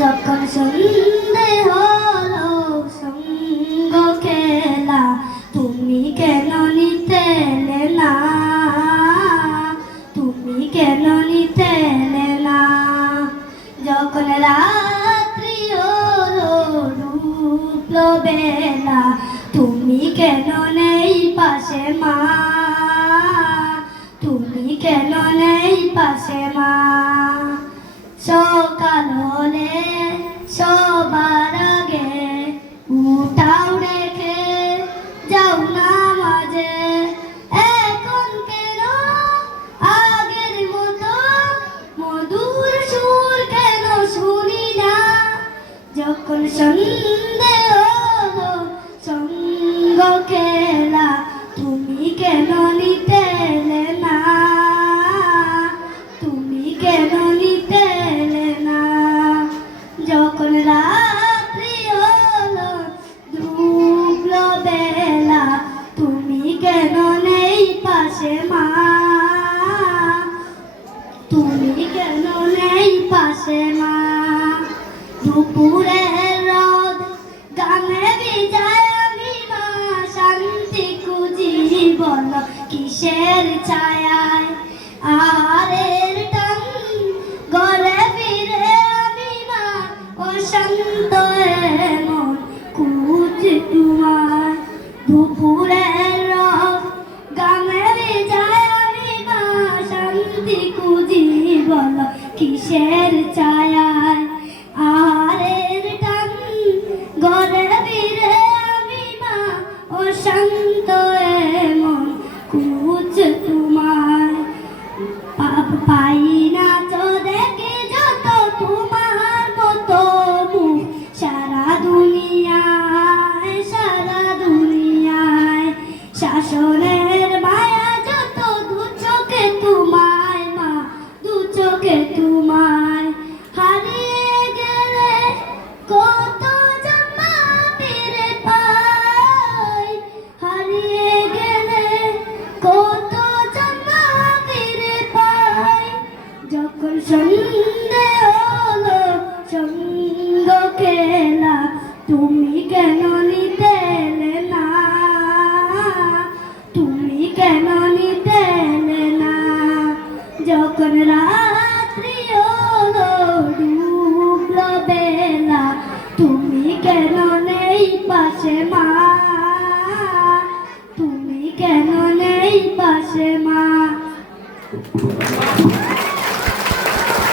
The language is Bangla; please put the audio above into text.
যখন সন্ধে হলো সঙ্গ খেলা, তুমি কেন নিতে এলে না? তুমি কেন নিতে এলে না? যখন রাত্রি হলো ডুবলো বেলা, তুমি কেন নেই পাশে মা? তুমি কেন নেই পাশে মা? সকাল হলে সবার আগে উঠাও রেখে যাও না মাঝে। এখন কেন আগের মতো মধুর সুর কেন শুনি না? যখন সন্ধে হলো সঙ্গ খেলা, তুমি কেন নিতে এলে না? তুমি কেন নিতে এলে না? যখন রাত্রি হলো ডুবলো বেলা, তুমি কেন নেই পাশে মা? তুমি কেন নেই পাশে মা? দুপুরের রোদ গানে ভিজায় আমি মা, শান্তি খুঁজি বলো কিসের ছায়ায়? আহারের টান ঘরে ফিরে আমি মা, অশান্ত মন খুঁজি তোমায়। দুপুরের রোদ গানে ভিজায় আমি মা, শান্তি খুঁজি বলো কিসের ছায়ায়? আহারের টান ঘরে ফিরে আমি মা, অশান্ত মন খুঁজে তোমায়। পাই না তো দেখে যত তোমার মতো মুখ, সারা দুনিয়ায় সারা দুনিয়ায়। শাসনের মায়া যত দু চোখে তোমায় মা, দু চোখে তোমায়। হারিয়ে গেলে কত জন্ম ফিরে পাই, হারিয়ে গেলে কত জন্ম ফিরে পাই। যখন সন্ধে হলো সঙ্গ খেলা, তুমি কেন নিতে এলে না? তুমি কেন নিতে এলে না? যখন রাত্রি হলো ডুবলো বেলা, তুমি কেন নেই পাশে মা?